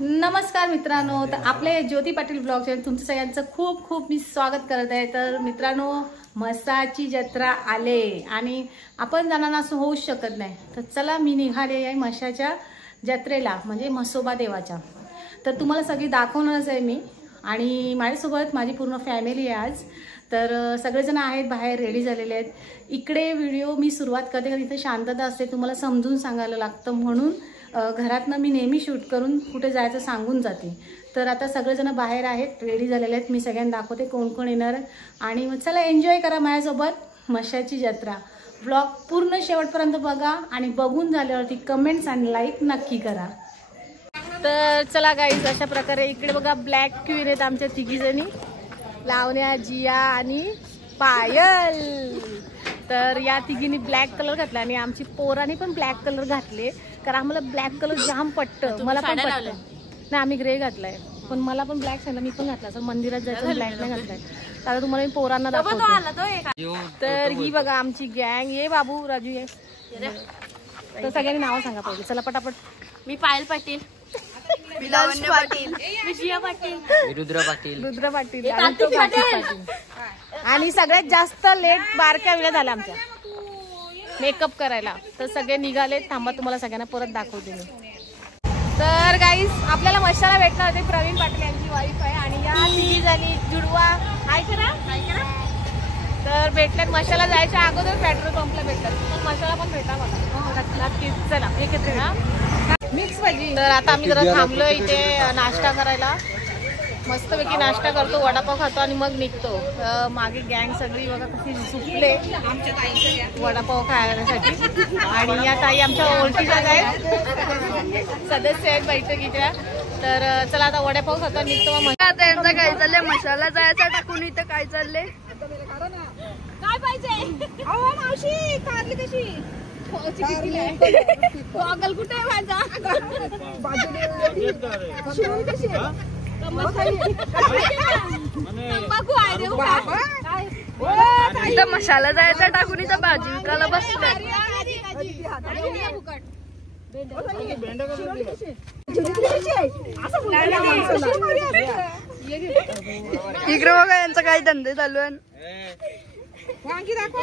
नमस्कार मित्रांनो, तर आपले ज्योती पाटील ब्लॉग चॅनल तुमचं सगळ्यांचं खूप खूप मी स्वागत करत आहे। तर मित्रांनो, म्हसाची जत्रा आले आणि आपण जणांना असं होऊच शकत नाही। तर चला मी निघाले आहे म्हसाच्या जत्रेला, म्हणजे म्हसोबा देवाच्या। तर तुम्हाला सगळी दाखवणारच आहे मी आणि माझ्यासोबत माझी पूर्ण फॅमिली आहे आज। तर सगळेजण आहेत बाहेर रेडी झालेले आहेत। इकडे व्हिडिओ मी सुरुवात करते कारण इथे शांतता असते, तुम्हाला समजून सांगायला लागतं, म्हणून घरातनं मी नेहमी शूट करून कुठे जायचं सांगून जाते। तर आता सगळेजण बाहेर आहेत, रेडी झालेले आहेत। मी सगळ्यांना दाखवते कोण कोण येणार आणि मग चला एन्जॉय करा माझ्यासोबत म्हसाची जत्रा। व्लॉग पूर्ण शेवटपर्यंत बघा आणि बघून झाल्यावरती कमेंट्स आणि लाईक नक्की करा। तर चला गाईज, अशा प्रकारे इकडे बघा ब्लॅक क्वीन आहेत आमच्या तिघीजणी, लावण्या, जिया आणि पायल। तर या तिघींनी ब्लॅक कलर घातला आणि आमची पोरांनी पण ब्लॅक कलर घातले, कारण आम्हाला ब्लॅक कलर जाम पटतं। मला पण पटतं नाही, आम्ही ग्रे घातलाय, पण मला पण ब्लॅक सांगितलं, मी पण घातला। तर मंदिरात जायचं ब्लॅक नाही घातलाय। आता तुम्हाला मी पोरांना दाखवतो। तर ही बघा आमची गँग, ये बाबू, राजू ये। तर सगळ्यांनी नाव सांगा पहिले, चला पटापट। मी पायल पाटील, लावण्य पाटील, जिया पाटील, रुद्र पाटील आणि सगळ्यात जास्त लेट बारक्या वेळा झाला आमच्या मेकअप करायला। तर सगळे निघाले, थांबा तुम्हाला सगळ्यांना परत दाखवते मी। तर गाईज, आपल्याला मशाला भेटणार होते, प्रवीण पाटील यांची वाईफ आहे आणि या तिघी झाली जुडवा। हाय करा, हाय करा। तर भेटल्यात, मशाला जायच्या अगोदर पेट्रोल पंपला भेटतात, पण मशाला पण भेटा मला नक्कीच। चला एकत्र मिक्स भाजी। तर आता आम्ही जरा थांबलो इथे नाश्ता करायला, मस्तपैकी नाश्ता करतो, वडापाव खातो आणि मग निघतो। मागे गँग सगळी बघा कशी सुटले वडापाव खाण्यासाठी। आणि या ताई आमच्या ओळखीच्या आहेत, सदस्य आहेत बैठकीच्या। तर चला आता वडापाव खातो निघतो। त्यांचं काय चाललंय, मशाला जायचं टाकून इथं काय चाललंय, काय पाहिजे मावशी, कारली कशी गॉगल कुठे आहे माझा, इथं मशाला जायचं टाकून इथं भाजी विकायला बसलं। इकडे बघा यांचा काही धंदे चालू आहे। वांगी दाखव,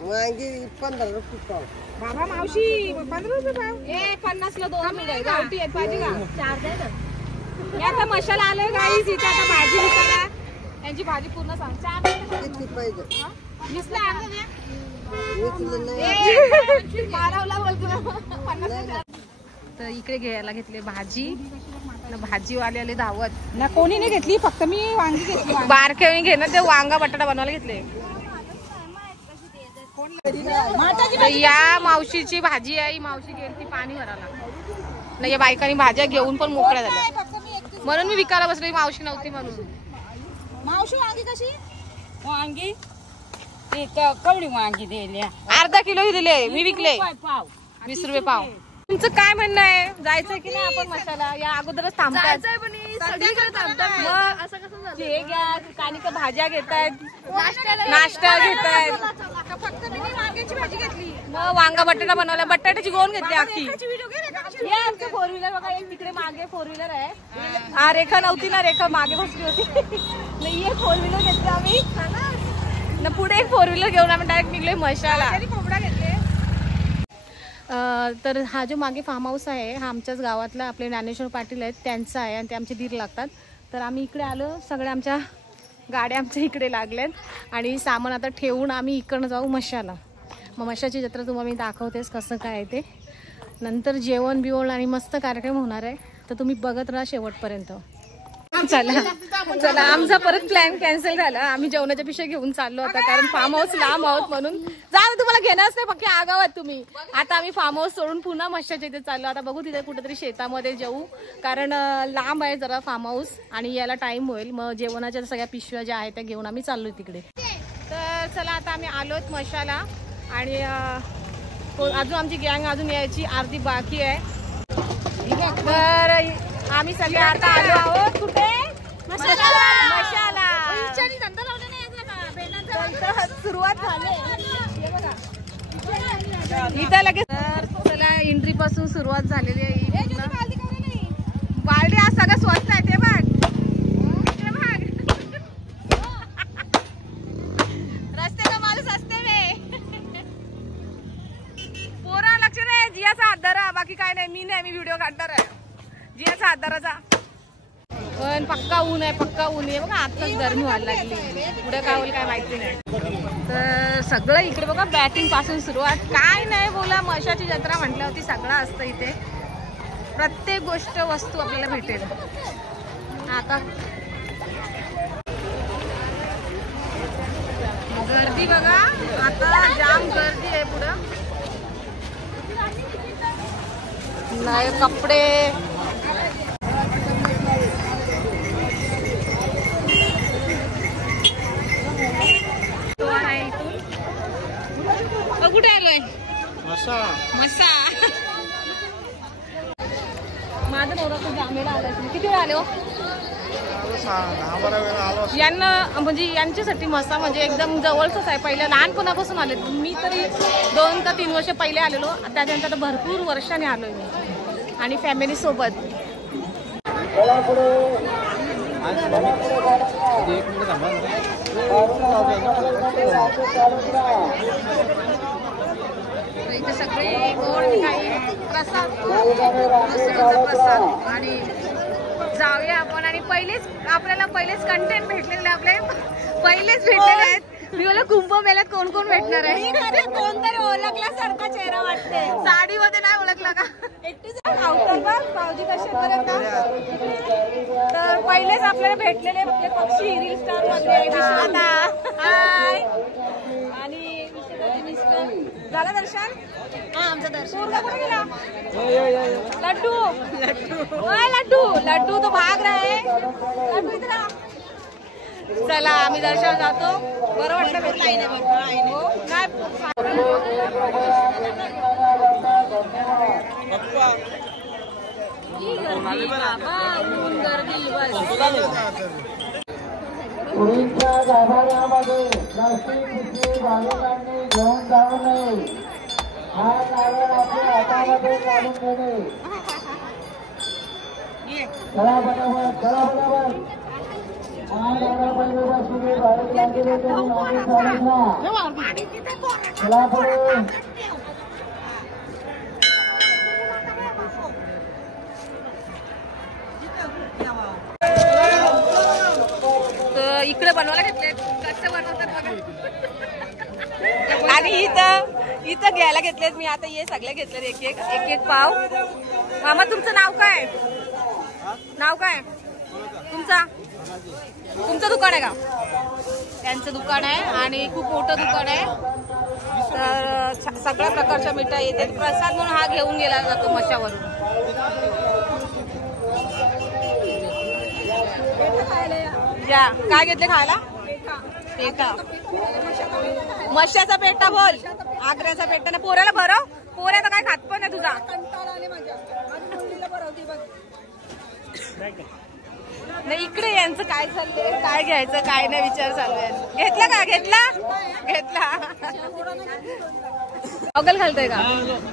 वांगी 15 रुपये पाव बाबा, मावशी 15 रुपये पाव, 50 ला 2 मिळाले। गावठी आहेत, भाजी का 4 द्या ना। या आता मशाला आलोय गाईस, इथे आता भाजी विकायला। यांची भाजी पूर्ण सांग, 4 किती पाहिजे? 20 ला मारवला बोलतो 50। तर इकडे घ्यायला घेतले भाजी, भाजीवाले आले धावत ना, कोणी नाही घेतली, फक्त मी वांगी घेतली। बारके घेणं ते वांगा बटाटा बनवायला घेतले। या मावशीची भाजी आहे, मावशी गेली पाणी भरायला नाही, या बायकांनी भाज्या घेऊन पण मोकळ्या झाल्या, म्हणून मी विकायला बसले, मावशी नव्हती म्हणून। मावशी वांगी कशी, वांगी कवडी वांगी दिली, अर्धा किलो दिले, मी विकले 20 रुपये पाव। तुमचं काय म्हणणं आहे, जायचंय की नाही आपण मशाला? या अगोदरच थांबतात, हे घ्या कानिका, भाज्या घेतायत, नाश्ता घेतायत, मग वांगा बटाटा बनवला, बटाट्याची गोण घेतली अख्खी। आमचं 4 व्हीलर बघा, एक तिकडे मागे 4 व्हीलर आहे। रेखा नव्हती ना, रेखा मागे बसली होती नाही, 4 व्हीलर घेतली आम्ही ना, पुढे एक 4 व्हीलर घेऊन आम्ही डायरेक्ट निघलोय मशाला। तर हा जो मागे फार्म हाऊस आहे, हा आमच्याच गावातला आपले ज्ञानेश्वर पाटील आहेत त्यांचा आहे आणि ते आमचे दीर लागतात। तर आम्ही इकडे आलो, सगळ्या आमच्या गाड्या आमच्या इकडे लागल्यात आणि सामान आता ठेवून आम्ही इकडनं जाऊ मशाला। मग मशाची जत्रा तुम्हाला मी दाखवतेस कसं काय ते, नंतर जेवण बिवण आणि मस्त कार्यक्रम होणार आहे, तर तुम्ही बघत राहा शेवटपर्यंत। चला चला, आमचा परत प्लॅन कॅन्सल झाला, आम्ही जेवणाच्या पिशव्या घेऊन चाललो आता, कारण फार्म हाऊस लांब आहोत म्हणून। जा, तुम्हाला घेणारच नाही, पक्के आगावात तुम्ही। आता आम्ही फार्म हाऊस सोडून पुन्हा मशाच्या इथे चाललो, आता बघू तिथे कुठेतरी शेतामध्ये जाऊ, कारण लांब आहे जरा फार्म हाऊस आणि यायला टाइम होईल। मग जेवणाच्या सगळ्या पिशव्या ज्या आहेत त्या घेऊन आम्ही चाललोय तिकडे। तर चला आता आम्ही आलोत मशाला आणि अजून आमची गँग अजून यायची अर्धी बाकी आहे। तर आम्ही सगळे आता आलो आहोत कुठे, मशाला। सुरुवात झाली इथं लगेच। तर चला एंट्री पासून सुरुवात झालेली आहे। जियाचा हाताराचा पण पक्का ऊन आहे बघा. आताच गरमी व्हायला लागली. पुढे काय होईल काय माहिती नाही. तर सगळं इकडे बघा बॅटिंग पासून सुरुवात. काय नाही बोला, म्हशाची जत्रा म्हटल्यावरती सगळं असतं इथे. प्रत्येक गोष्ट वस्तू आपल्याला भेटेल. आता गर्दी बघा, आता जाम गर्दी आहे पुढं. नाही कपडे कुठे आलोय? मसा. माझं नवरा तर जामेला आलाय. किती वेळ आले हो? यांना म्हणजे यांच्यासाठी मसा म्हणजे एकदम जवळच आहे. पहिल्या लहानपणापासून आले. मी तरी 2 का 3 वर्ष पहिले आलेलो. त्याच्यानंतर तर भरपूर वर्षाने आलोय मी आणि फॅमिली सोबत. इथे सगळे गोड काही प्रसाद आणि जाऊया आपण. आणि पहिलेच कंटेंट भेटलेले आपले पहिलेच भेटलेले आहेत. मी मला कुंभमेळ्यात कोण कोण भेटणार आहे? कोणतरी ओळखल्यासारखा चेहरा वाटते. साडीमध्ये नाही ओळखला का? भाऊजी कसे पर्यंत. तर पहिलेच आपल्याला भेटलेले आपले पक्षी रील स्टार मध्ये. हाय. आणि मिस्टर झालं दर्शन? हा आमचं दर्शन. कुठे गेला? लड्डू तो भाग रहा. लड्डू इथं. चला आम्ही दर्शन जातो. बरं वाटलं भेटलं. पुरींच्या गाभाऱ्यामध्ये प्लास्टिक बालकांनी घेऊन जाऊ नये. हा नारळ आपल्या हातामध्ये काढून घेणे. चला बरोबर. हा नारळ पहिले बसले बारीक लागेल चला पुढे. इकडे बनवायला घेतले. कसं बनवतात बघा. आणि इथं घ्यायला घेतलेत मी. आता हे सगळे घेतले एक पाव. मामा तुमचं नाव काय? तुमचं दुकान आहे का? त्यांचं दुकान आहे आणि खूप मोठं दुकान आहे. तर सगळ्या प्रकारच्या मिठाई येतात. प्रसाद म्हणून हा घेऊन गेला जातो मशावरून. या काय घेतले खायला? पेठा. मशाचा पेठा बोल. आग्र्याचा पेठा ना. पोऱ्याला भरव. पोऱ्या तर काय खात पण आहे तुझा. नाही इकडे यांचं काय चाललंय, काय घ्यायचं काय नाही विचार चालू आहे. घेतला का? घेतला. गॉगल घालतोय का?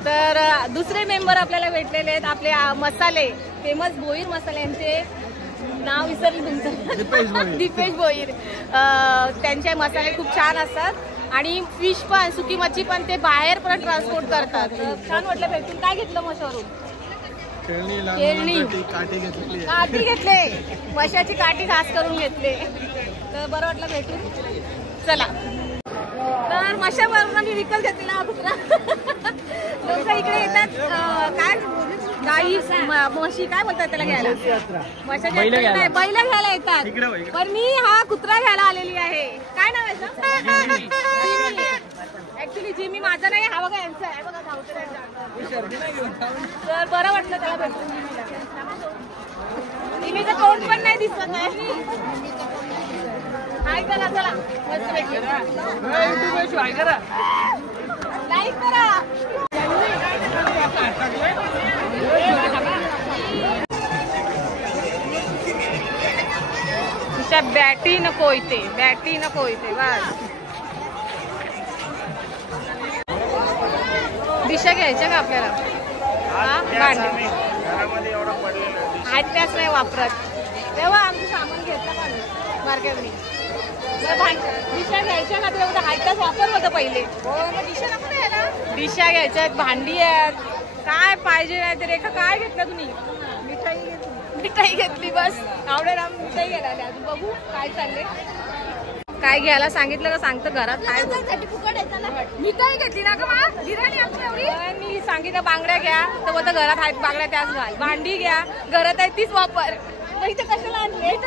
तर दुसरे मेंबर आपल्याला भेटलेले आहेत. आपले मसाले फेमस भोईर मसाल्यांचे नाव विसरले तुमचं. दीपेश भोईर. त्यांचे मसाले खूप छान असतात आणि फिश पण सुकी मच्छी पण ते बाहेर पण ट्रान्सपोर्ट करतात. छान वाटलं भेटून. काय घेतलं मशावरून? काठी घेतले. मशाची काठी खास करून घेतले. तर बरं वाटलं भेटून. चला तर मशावरून मी विकत घेतलेला कुत्रा. लोक इकडे येतात काय गाई म्हशी काय बोलतात त्याला घ्यायला. मशाच्या नाही बैल घ्यायला येतात. पण मी हा कुत्रा घ्यायला आलेली आहे. काय नाव आहे? ऍक्च्युली जिमी माझा नाही. हा बघा यांचा आहे. बघा तर बरं वाटलं त्याला भेटून. जिमीचं तोंड पण नाही दिसत आहे. हाय करा. चला मस्त लाईक करा. तुझ्या बॅटी नको इथे. बस. दिशा घ्यायच्या का आपल्याला? आज त्याच नाही वापरत. तेव्हा आमचं सामान घेतलं का मार्केटनी. दिशा घ्यायच्या का? तेव्हा हायताच वापर होतं पहिले. दिशा नको घ्यायला. दिशा घ्यायच्या. भांडी आहेत. काय पाहिजे नाही तर रेखा काय घेतलं तुम्ही? मिठाई घेतली बस. आवडेल मिठाई घ्यायला आले. अजून बघू काय चालले. काय घ्यायला सांगितलं का सांगतं घरात काय मिठाई घेतली ना का गिराणी आमची एवढी. मी सांगितलं बांगड्या घ्या तर बोलतं घरात आहेत बांगड्या त्याच घाल. भांडी घ्या घरात आहे तीच वापर. इथं कशाला आणले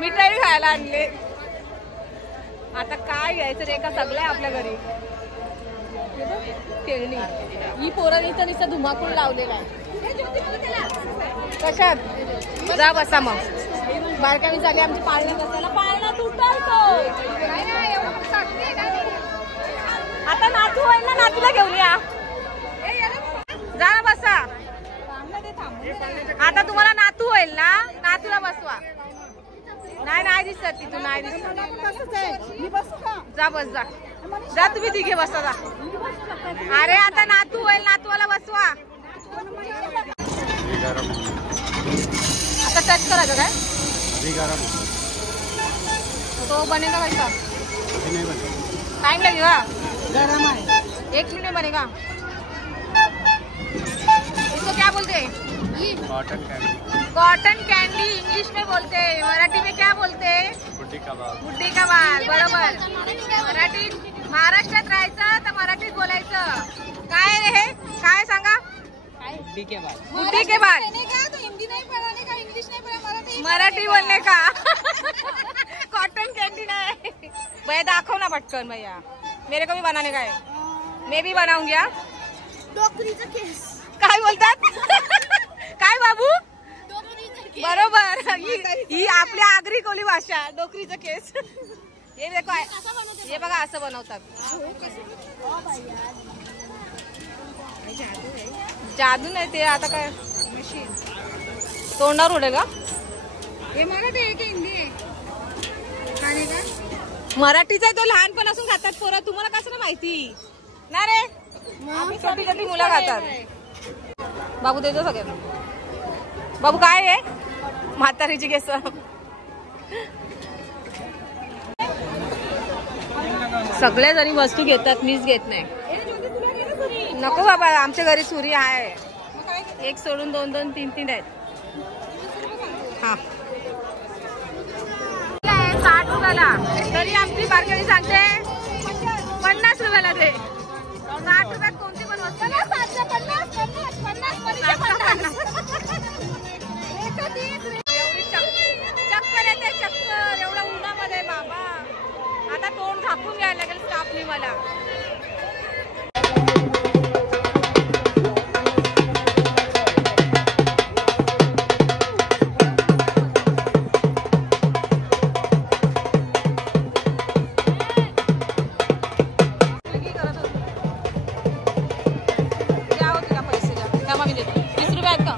मिठाई खायला आणले. आता काय घ्यायचं रे का सगळं आपल्या घरी. खेळणी ही पोरांनी तर नुसतं धुमाकूळ लावलेला आहे. कशात जा बसा मग. बारकावी झाली आमची पाळणा कसायला पाळणा तुटतो. आता नातू होईल ना नातूला घेऊन या. जा ना बसा. आता तुम्हाला नातू होईल ना नातूला बसवा. नाही नाही दिसत ती तू नाही दिसत. जा बस जा जा तुम्ही तिघे बसा जा. अरे आता नातू होईल नातूला बसवा. आता टच करायचं काय तो बनेगा कैसा टाइम लगेगा. गरम है 1 मिनट में बनेगा. इसको क्या बोलते हैं कॉटन कैंडी इंग्लिश में बोलते हैं. मराठी में क्या बोलते हैं बुड्डी कबाब. बरोबर. मराठीत महाराष्ट्रात राहायचं तर मराठीत बोलायचं. काय रे हे काय सांगा. बुड्डी के बाद हिंदी नहीं पढ़ाने का इंग्लिश नहीं पढ़ा मराठी बोलने का. कॉटन कैंडी नहीं भैया दाखव ना पटकन भैया. मेरे को भी बनाने का है. मैं भी बनाऊंगी. काय बोलतात काय बाबू बरोबर. ही आपल्या आगरी कोली भाषा डोकरीचं केस. हे देखो हे बघा असं बनवतात. जादू नाही ते आता काय मशीन तोंडावर उडेल का. हे मराठी आहे की हिंदी आहे मराठीचा आहे तो. लहानपणापासून खातात पोरं. तुम्हाला कसं नाही माहिती ना रे. छोटी छोटी मुलं खातात. बाबू देतो सगळ्यांना. बाबू काय आहे म्हातारीची केस. सगळ्या जणी वस्तू घेतात मीच घेत नाही. नको बाबा आमच्या घरी सुरी आहे. एक सोडून 2 2 3 3 आहेत. हा 60 रुपयाला तरी आमची बारकाई सांगते 50 रुपयाला दे. 60 रुपयात कोणती पण वस्तू 50 एवढी चक्कर येते चक्कर एवढ्या उन्हामध्ये बाबा. आता तोंड झाकून घ्यायला लागेल स्टाफनी मला. द्या हो तिला पैसे द्या. 20 रुपये आहेत का.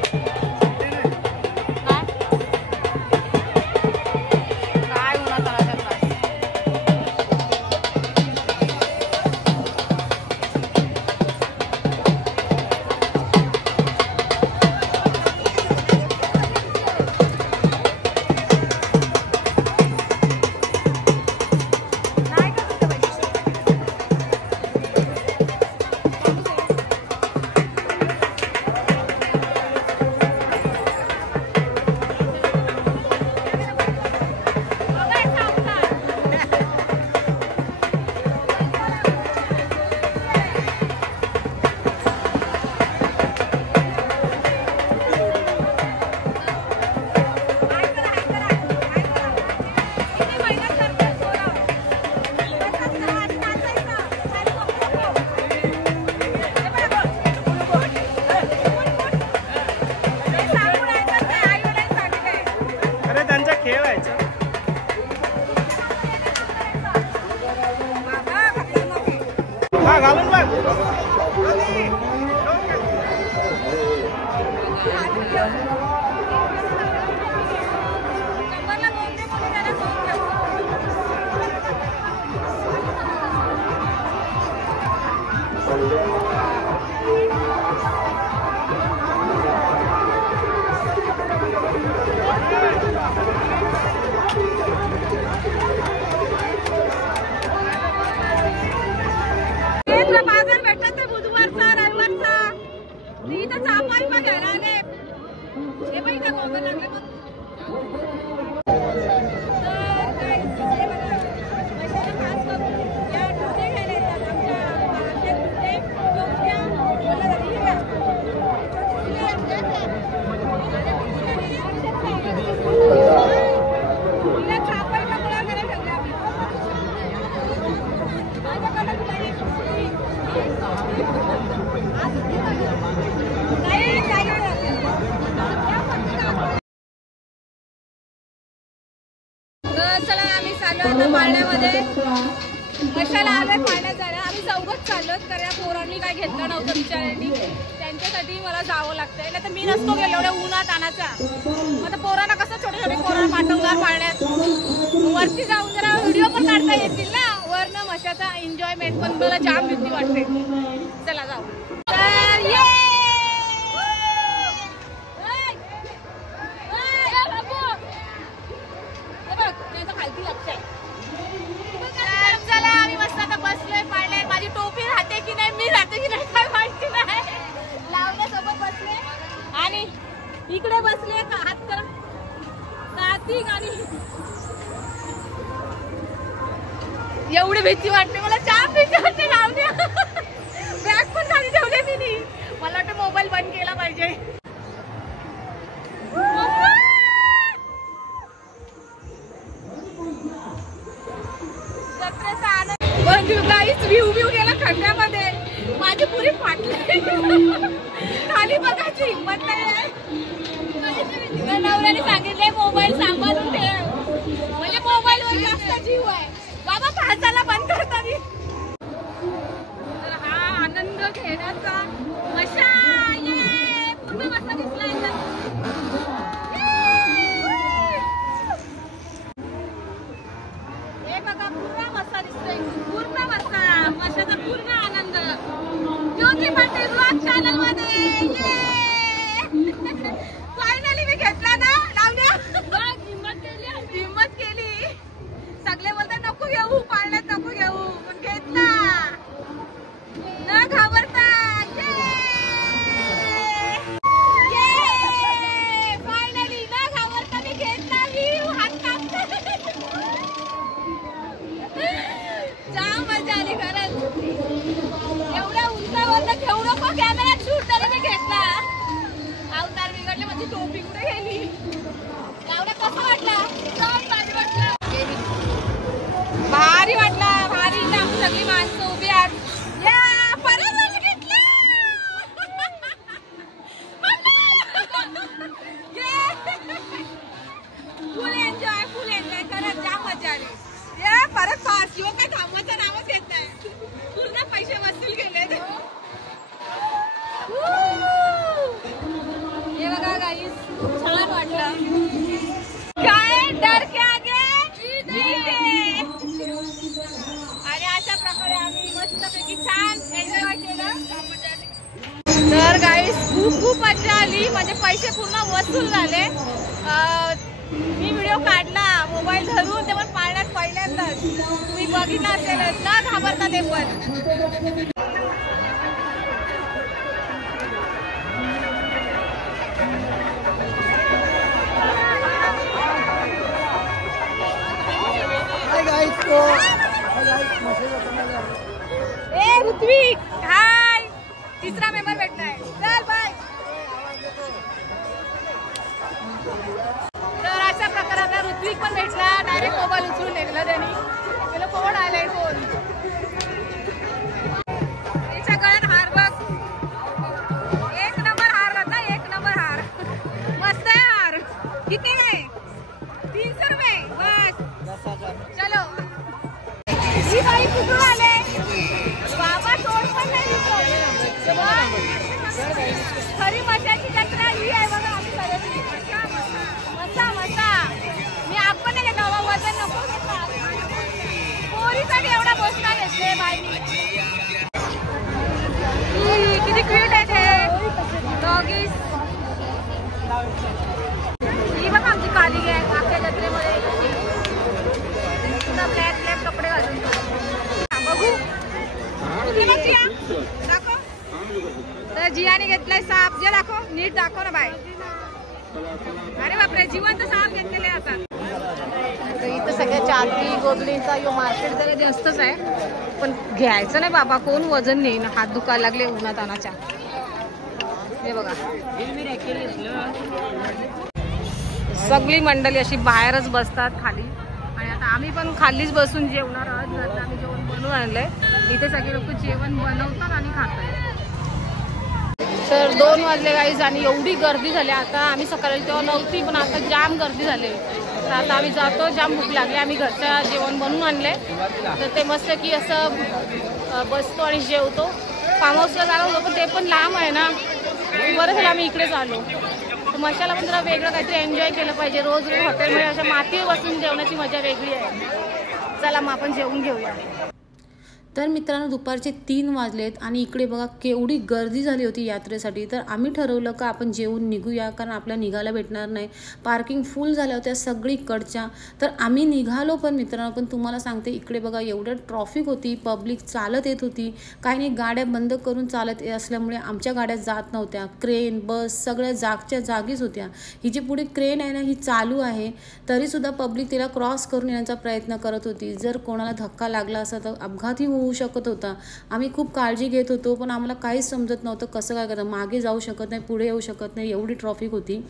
चला आम्ही चाललो पाळण्यामध्ये मशाला आलोय पाळण्यात जायला. आम्ही चौघच चाललो कारण या पोरांनी काय घेतलं नव्हतं बिचाऱ्यांनी. त्यांच्यासाठी मला जावं लागतंय नाही तर मी नसतो गेलो एवढ्या उन्हात आणायचा. आता पोरांना कसं छोटे छोटे पोरांना पाठवणार पाळण्यात. वरती जाऊन जरा व्हिडिओ पण काढता येतील ना वरनं मशाचा एन्जॉयमेंट पण मला जाम भीती वाटते. चला जाऊ. तर ये खालती लक्ष आहे. चला आम्ही मस्त आता बसलोय पाळण्यात. माझी टोपी राहते की नाही मी राहते की नाही काय माहिती नाही. लावण्यासोबत बसले आणि इकडे बसले हात करा कार्तिक आणि एवढी भीती वाटते मला. जाम भीती वाटते. लावण्या बॅग पण खाली ठेवले मी नाही. मला वाटतं मोबाईल बंद केला पाहिजे. व्ह्यू गेला खड्ड्यामध्ये. माझी पुरी फाटली. खाली बघायची हिंमत नाही. नवऱ्याने सांगितले मोबाईल सांभाळून ठेव. म्हणजे मोबाईलवर जास्त जीव आहे बाबा. पाहताना बंद करताना. तर हा आनंद घेण्याचा मशा ये पूर्ण मसा दिसला. हे बघा पूर्ण मसा दिसतोय. पूर्ण मसा मशाचा पूर्ण आनंद ज्योती पाटील ब्लॉग चॅनल मध्ये. फायनली मी घेतला ना लावण्या. हिम्मत केली. सगळे बोलतात नको घेऊ पाळण्यात नको घेऊ पण घेतला न घाबरता. फायनली न घाबरता मी घेतला. मी हात कापते. जाम मजा आली खरंच. एवढ्या उंचावर घेऊ नको कॅमेऱ्यात शूट तरी मी घेतला. अवतार बिघडले. माझी टोपी कुठे गेली. एवढा कसा वाटला. भारी वाटला. भारी वाटला. भारी. सगळी माणसं उभी आहेत. परत घेतला. फुल एन्जॉय खरंच जाम मजा आली. परत पास यो काय थांबवायचं नावच येत नाही. पूर्ण पैसे वसूल केले. हे बघा गाईस छान वाटलं. काय डर के आगे जीत है. आणि अशा प्रकारे आम्ही मस्तपैकी छान एन्जॉय केलं. तर गाईस खूप मजा आली. म्हणजे पैसे पूर्ण वसूल झाले. मी व्हिडिओ काढला मोबाईल धरून ते पण पाळण्यात पहिल्यांदाच. तुम्ही बघितलं असेलच ना घाबरता ते पण. ऋत्विक हाय. तिसरा मेंबर भेटलाय. चल बाय. तर अशा प्रकारे आपला ऋत्विक पण भेटला. डायरेक्ट मोबाईल उचलून नेला त्यांनी. त्याला कोण आलाय कोण. त्याच्या गळ्यात हार बघ. एक नंबर हार होता. एक नंबर हार. मस्त आहे हार. किती आहे 300 रुपये बस. चलो. ही बाई कुठून आले बाबा. तोड पण नाही दिसत. खरी मशाची जत्रा ही आहे बघा. आम्ही मसा मसा. मी आपण नाही घेतला बाबा. वजन नको घेतला. पोरीसाठी एवढा बसता घेतले बाईनी. किती क्यूट आहेत हे डॉगीज. ही बघा आमची अरे बापरे, जिवंत साप घेतलेले आता. तर इथं सगळ्या चादरी गोदलीचा यो मार्केट जरा जास्तच आहे, पण घ्यायचं नाही बाबा, कोण वजन नेईन, हात दुखायला लागले उन्हात आणाच्या. हे बघा सगळी मंडळी अशी बाहेरच बसतात खाली, आणि आता आम्ही पण खालीच बसून जेवणार आहोत. घरचं आम्ही जेवण बनवून आणलंय, इथे सगळे लोक जेवण बनवतात आणि खातात. तर 2 वाजले गाईज आणि एवढी गर्दी झाली. आता आम्ही सकाळी तेव्हा नव्हती, पण आता जाम गर्दी झाली. तर आता आम्ही जातो, जाम भूक लागली. आम्ही घरचं जेवण बनवून आणले, तर ते मस्त की असं बसतो आणि जेवतो. फार्म हाऊसला जाणार होतो, पण ते पण लांब आहे ना, बरं झालं आम्ही इकडेच आलो. तर मशाला पण जरा वेगळं काहीतरी एन्जॉय केलं पाहिजे. रोज रोज हॉटेलमध्ये अशा मातीवर बसून जेवण्याची मजा वेगळी आहे. चला मग आपण जेवून घेऊया. तर मित्रांनो दुपारचे 3 वाजलेत आणि इकडे बघा केवढी गर्दी झाली होती यात्रेसाठी. तर आम्ही ठरवलं का आपण जेवून निघूया, कारण आपल्याला निघायला भेटणार नाही. पार्किंग फुल झाल्या होत्या सगळीकडच्या. तर आम्ही निघालो, पण मित्रांनो पण तुम्हाला सांगते इकडे बघा एवढं ट्रॉफिक होती, पब्लिक चालत येत होती. काही नाही, गाड्या बंद करून चालत असल्यामुळे आमच्या गाड्या जात नव्हत्या. क्रेन बस सगळ्या जागच्या जागीच होत्या. ही जी पुढे क्रेन आहे ना ही चालू आहे, तरीसुद्धा पब्लिक तिला क्रॉस करून येण्याचा प्रयत्न करत होती. जर कोणाला धक्का लागला असता तर अपघातही होऊ शकत होता. आम्ही खूप काळजी घेत होतो, पण आम्हाला काहीच समजत नव्हतं कसं काय करायचं. मागे जाऊ शकत नाही, पुढे येऊ शकत नाही, एवढी ट्रॉफिक होती.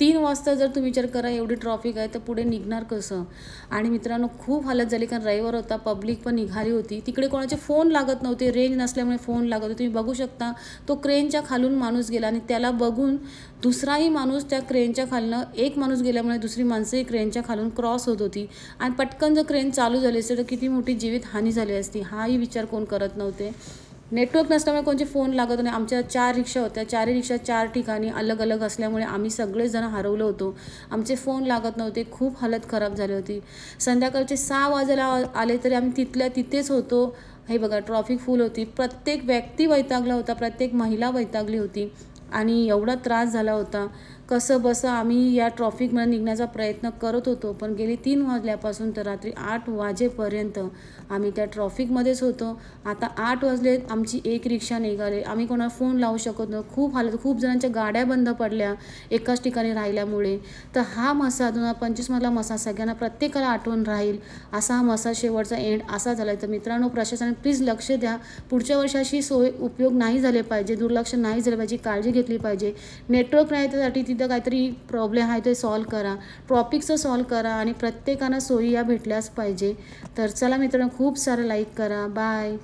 3 वाजता जर तुम्ही विचार करा एवढी ट्रॉफिक आहे तर पुढे निघणार कसं. आणि मित्रांनो खूप हालत झाली, कारण रविवार होता, पब्लिक पण निघाली होती. तिकडे कोणाचे फोन लागत नव्हते, रेंज नसल्यामुळे फोन लागत होते. तुम्ही बघू शकता तो क्रेनच्या खालून माणूस गेला आणि त्याला बघून दुसराही माणूस त्या क्रेनच्या खालनं, एक माणूस गेल्यामुळे दुसरी माणसंही क्रेनच्या खालून क्रॉस होत होती. आणि पटकन जर क्रेन चालू झाली असते तर किती मोठी जीवितहानी झाली असती, हाही विचार कोण करत नव्हते. नेटवर्क नसल्यामुळे कोणते फोन लागत नाही. आमच्या 4 रिक्षा होत्या, 4 रिक्षा 4 ठिकाणी अलग अलग असल्यामुळे आम्ही सगळेजण हरवलो होतो. आमचे फोन लागत नव्हते, खूप हालत खराब झाली होती. संध्याकाळचे 6 वाजायला आले तरी आम्ही तिथल्या तिथेच होतो. हे बघा ट्रॉफिक फुल होती, प्रत्येक व्यक्ती वैतागला होता, प्रत्येक महिला वैतागली होती आणि एवढा त्रास झाला होता. कसं बसं आम्ही या ट्रॉफिकमध्ये निघण्याचा प्रयत्न करत होतो, पण गेली 3 वाजल्यापासून तर रात्री 8 वाजेपर्यंत आम्ही त्या ट्रॉफिकमध्येच होतो. आता 8 वाजले, आमची एक रिक्षा निघाली, आम्ही कोणाला फोन लावू शकत नव्हतो. खूप हालत, खूप जणांच्या गाड्या बंद पडल्या एकाच ठिकाणी राहिल्यामुळे. तर हा मसा 2025मधला मसा सगळ्यांना प्रत्येकाला आठवण राहील. असा हा मसा शेवटचा एंड असा झाला आहे. तर मित्रांनो प्रशासनाने प्लीज लक्ष द्या, पुढच्या वर्षाशी सोय उपयोग नाही झाले पाहिजे, दुर्लक्ष नाही झाले पाहिजे, काळजी घेतली पाहिजे. नेटवर्क नाही त्यासाठी तिथं काहीतरी प्रॉब्लेम आहे ते सॉल्व करा, ट्रॉपिकचं सॉल्व करा आणि प्रत्येकानं सोयी या भेटल्याच पाहिजे. तर चला मित्रांनो खूप सारं लाईक करा. बाय.